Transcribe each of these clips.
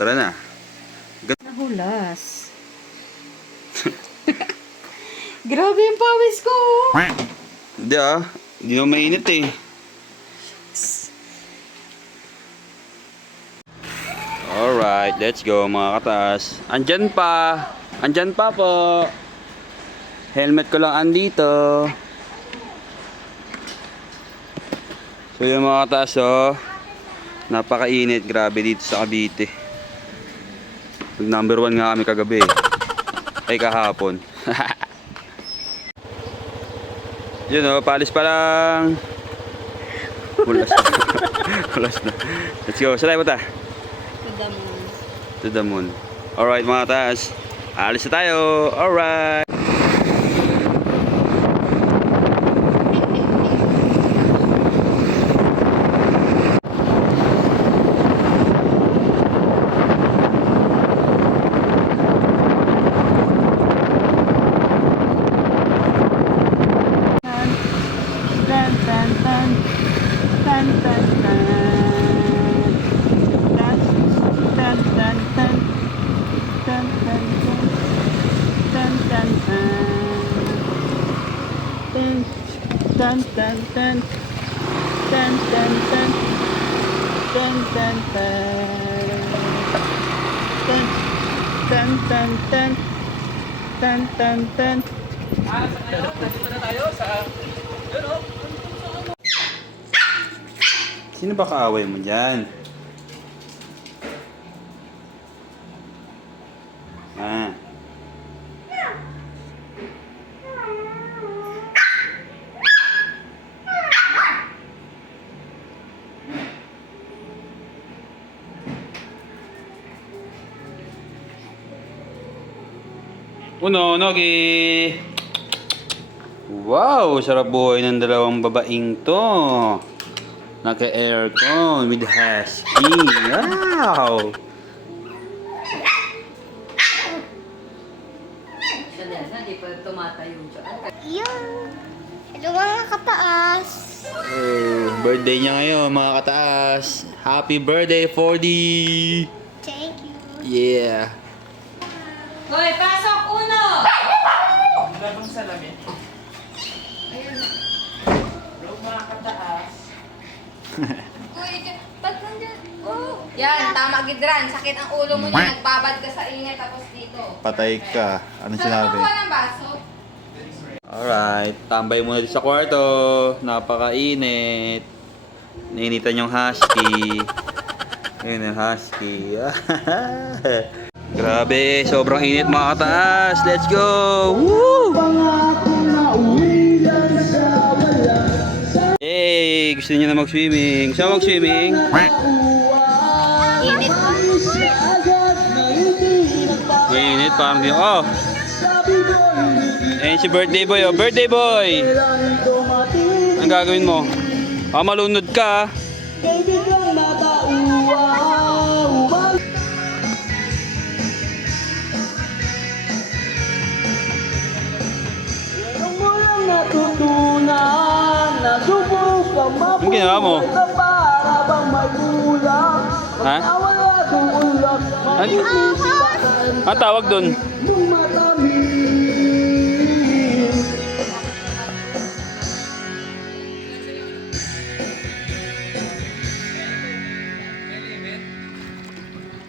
Tara na. Nahulas. Grabe yung pawis ko. Hindi hindi naman mainit eh. Alright, let's go mga kataas. Andyan pa po. Helmet ko lang andito. So yung mga kataas napakainit, grabe dito sa Cavite. Number 1 nga kami kagabi. Ay kahapon. Yun palis pa lang. Hulas na. Hulas na. Let's go. Saan tayo punta? To the moon. To the moon. Alright mga taas. Alis na tayo. Alright. Sino ba kaaway mo dyan? Uno, Nogi! Wow! Sarap buhay ng dalawang babaing to. Naka-aircon with husky. Wow! Siya na, di pa tumatayo siya. Yan. Hello mga kataas. Oh, birthday niya ngayon mga kataas. Happy birthday 4D! Thank you. Yeah! Hoy, pasok uno! Labang salamin. Ayun. Hello mga kataas. Uy, ba't nandyan? Oh. Yan, tama Gidran. Sakit ang ulo mo niya. Nagbabad ka sa init tapos dito. Patay ka. Ano Saan sinabi? makuha ng baso? Alright, tambay muna dito sa kwarto. Napakainit. Nainitan yung husky. Ayun yung husky. Grabe, sobrang init mga kataas. Let's go! Woo! Hey, gusto niyo na mag-swimming. Gusto mag-swimming? Init pa. Mainit, parang di. Oh! Ayun si birthday boy, oh. Birthday boy! Anong gagawin mo? Malunod ka. Anong ginawa mo? Ha? Ang tawag dun?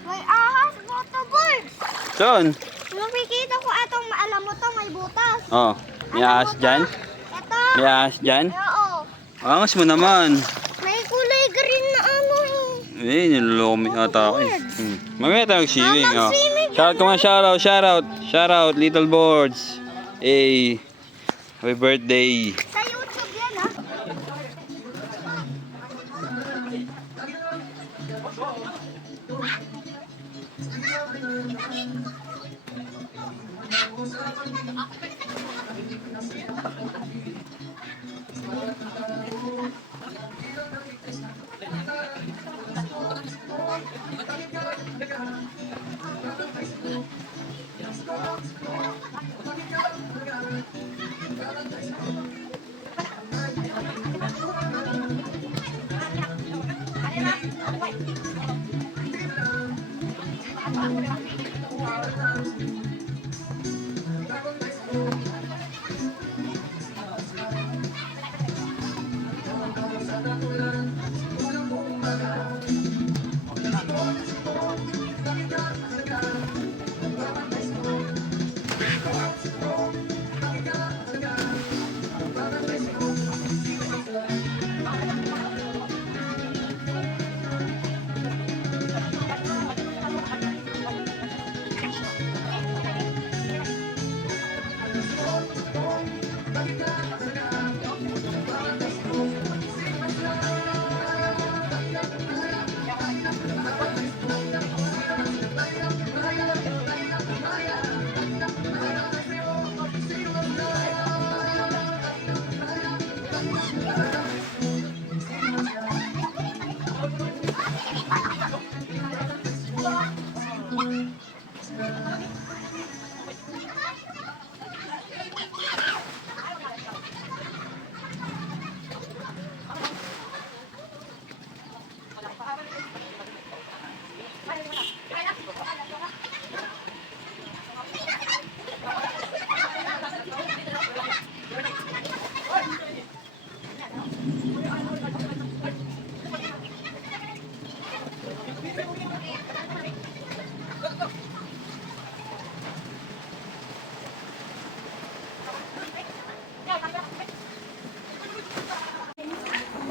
May ahas, butterboard. Saan? Nakikita ko atong alam mo to, may butas. Oh, may ahas dyan? Ito. May ahas dyan? Oo. Angas mo naman. May kulay green na ano eh. Niloloko mo ata ako eh. Mamaya tayo mag-swimming. Oh. Mag-swimming Shout ko nga, shout out, little boards. Hey, happy birthday. Sa YouTube yan ah.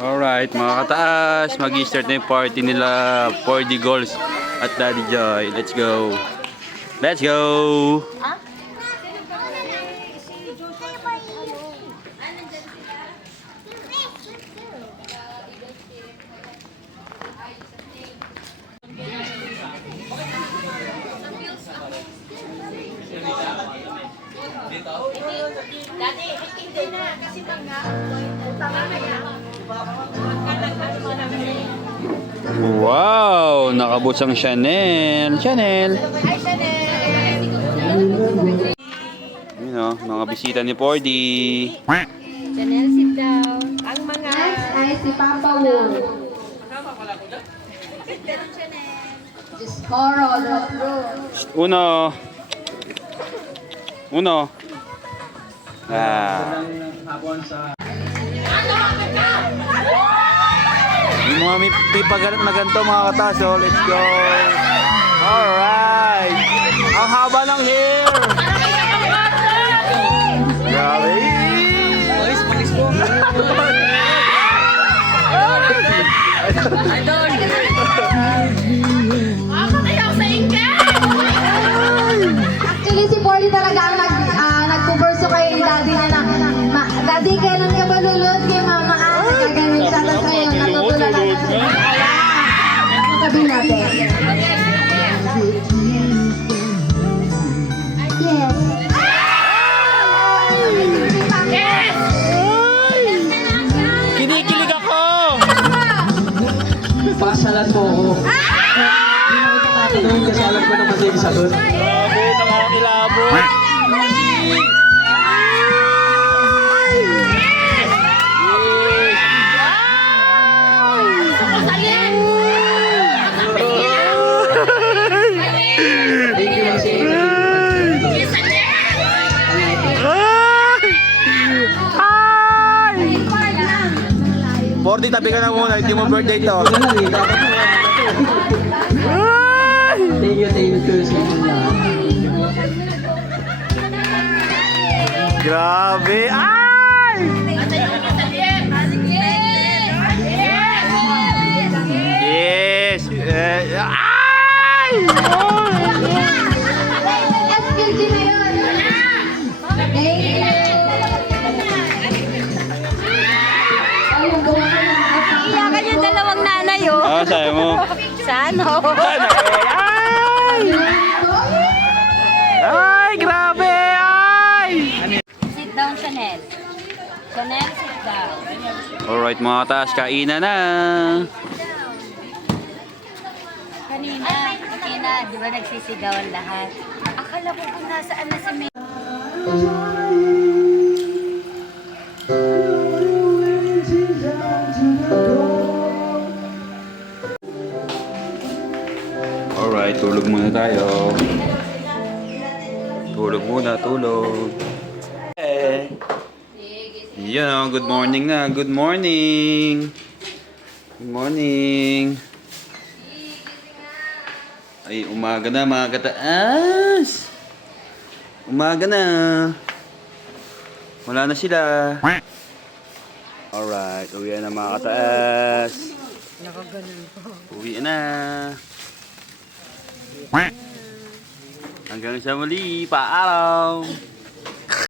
Alright mga kataas, mag-i-start na yung party nila for the goals at Daddy Joy. Let's go! Let's go! Wow! Nakabot ang Chanel. Chanel! Yun o, mga bisita ni Pordy. Chanel, sit down. Ang mga... Next ay si Papa Wu. Discoro, the fruit. Uno. Uno. Ah. Yung mga may pagganap na ganito mga kataas, so let's go. Alright. Ang haba ng hair. Grabe. Pagis po. Actually, si Pordy talaga ang nagpuburso kay daddy niya na, Daddy, kailan ka ba lulod kay mama? Nagaganon siya, tapos ngayon, natutulala na siya. Sabihin natin. Yes. Yes! Kinikilig ako. Pasalan mo ako. Tatanungin kasi alam ko naman yung sagot. Grabe, nakakilabot. Thank you, Maxi. Pordy, tabi ka na muna, hindi mo birthday to. Thank you sa inyo lahat. Grabe. Ay! Yes! Ay! SPG na yun. Thank you. Iyakan yung dalawang nanay, oh. Ah, sabi mo. Saan, oh? Ay! Ay, grabe! Ay! Sit down, Chanel. Chanel, sit down. Alright mga taas, kainan na. Kanina, di ba nagsisigawan lahat? Akala ko kung nasaan na si May. Alright. Alright, tulog muna tayo. Tulog muna, tulog. Yan, good morning na. Good morning. Good morning. Ay, umaga na mga kataas. Umaga na. Wala na sila. Alright, uwi na mga kataas. Uwi na. Hanggang sa muli, paalam.